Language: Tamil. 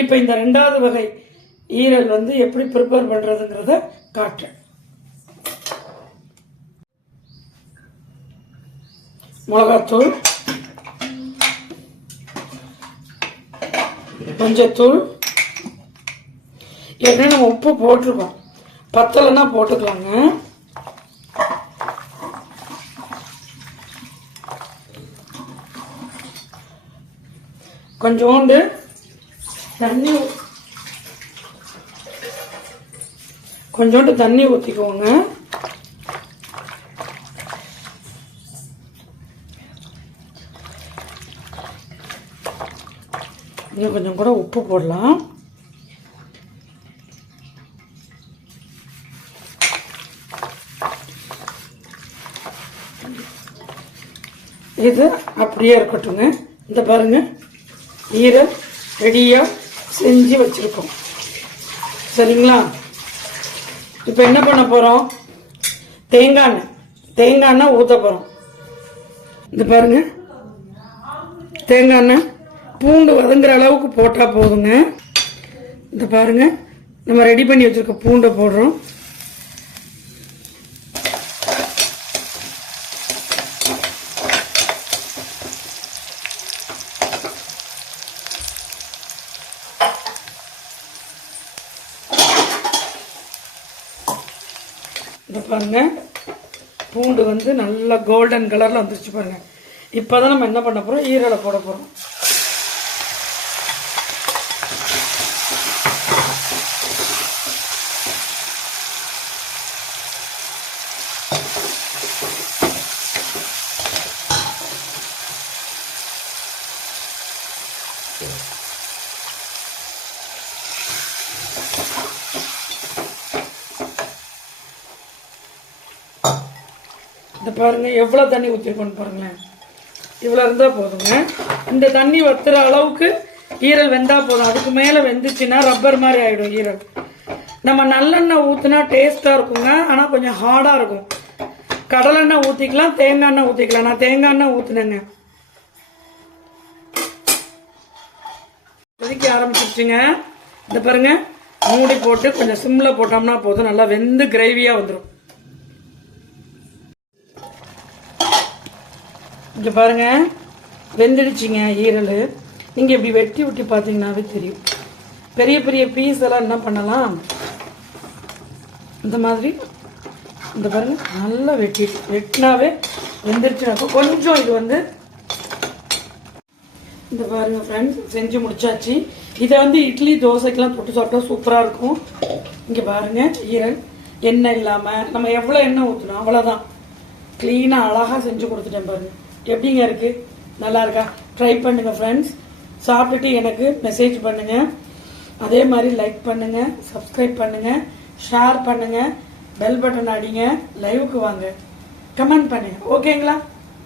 இப்போ இந்த ரெண்டாவது வகை ஈரல் வந்து எப்படி ப்ரிப்பேர் பண்ணுறதுங்கிறத காட்டுறேன் மிளகாத்தூள் மஞ்சத்தூள் ஏற்கனவே நம்ம உப்பு போட்டிருக்கோம். பத்தலைன்னா போட்டுக்கலாங்க. கொஞ்சோண்டு தண்ணி கொஞ்சோண்டு தண்ணி ஊற்றிக்கோங்க இன்னும் கொஞ்சம் கூட உப்பு போடலாம். இது அப்படியே இருக்கட்டுங்க. இந்த பாருங்க ஈரல் ரெடியாக செஞ்சு வச்சுருக்கோம். சரிங்களா? இப்போ என்ன பண்ண போகிறோம் தேங்காய் எண்ணெய். தேங்காய் எண்ணெய் ஊற்ற போகிறோம் இந்த பாருங்க. தேங்காய் எண்ணெய் பூண்டு வதங்குற அளவுக்கு போட்டால் போதுங்க. இந்த பாருங்க. நம்ம ரெடி பண்ணி வச்சுருக்க பூண்டை போடுறோம். இந்த பாருங்க. பூண்டு வந்து நல்லா கோல்டன் கலரில் வந்துருச்சு பாருங்க. இப்போ தான் நம்ம என்ன பண்ண போகிறோம் ஈரலை போட போகிறோம் இந்த பாருங்க எவ்வளோ தண்ணி ஊற்றிருக்கோன்னு பாருங்களேன். இவ்வளோ இருந்தால் போதுங்க. இந்த தண்ணி வத்துற அளவுக்கு ஈரல் வெந்தால் போதும். அதுக்கு மேலே வெந்துச்சுன்னா ரப்பர் மாதிரி ஆகிடும் ஈரல். நம்ம நல்லெண்ணெய் ஊற்றினா டேஸ்ட்டாக இருக்குங்க. ஆனால் கொஞ்சம் ஹார்டாக இருக்கும். கடலெண்ணெய் ஊற்றிக்கலாம் தேங்காய் எண்ணெய் ஊற்றிக்கலாம் நான் தேங்காய் எண்ணெய் ஊற்றினேங்க கொதிக்க ஆரம்பிச்சிருச்சுங்க. இந்த பாருங்க மூடி போட்டு கொஞ்சம் சிம்மில் போட்டோம்னா போதும். நல்லா வெந்து கிரேவியாக வந்துடும் இங்கே பாருங்க. வெந்துடுச்சிங்க ஈரல். நீங்கள் இப்படி வெட்டி விட்டு பார்த்தீங்கன்னாவே தெரியும். பெரிய பெரிய பீஸ் எல்லாம் என்ன பண்ணலாம்? இந்த மாதிரி. இந்த பாருங்கள் நல்லா வெட்டி வெட்டினாவே வெந்துருச்சுனாக்கா கொஞ்சம் இது வந்து இந்த பாருங்கள் ஃப்ரெண்ட்ஸ் செஞ்சு முடிச்சாச்சு. இதை வந்து இட்லி தோசைக்கெலாம் தொட்டு சாப்பிட்டா சூப்பராக இருக்கும். இங்கே பாருங்கள் ஈரல். எண்ணெய் இல்லாமல் நம்ம எவ்வளோ எண்ணெய் ஊற்றணும் அவ்வளோதான் க்ளீனாக அழகாக செஞ்சு கொடுத்துட்டேன் பாருங்கள் எப்படிங்க இருக்கு? நல்லா இருக்கா? ட்ரை பண்ணுங்க ஃப்ரெண்ட்ஸ் சாப்பிட்டுட்டு எனக்கு மெசேஜ் பண்ணுங்க. அதே மாதிரி லைக் பண்ணுங்க சப்ஸ்கிரைப் பண்ணுங்க ஷேர் பண்ணுங்க பெல் பட்டன் அடிங்க லைவுக்கு வாங்க. கமெண்ட் பண்ணுங்க. ஓகேங்களா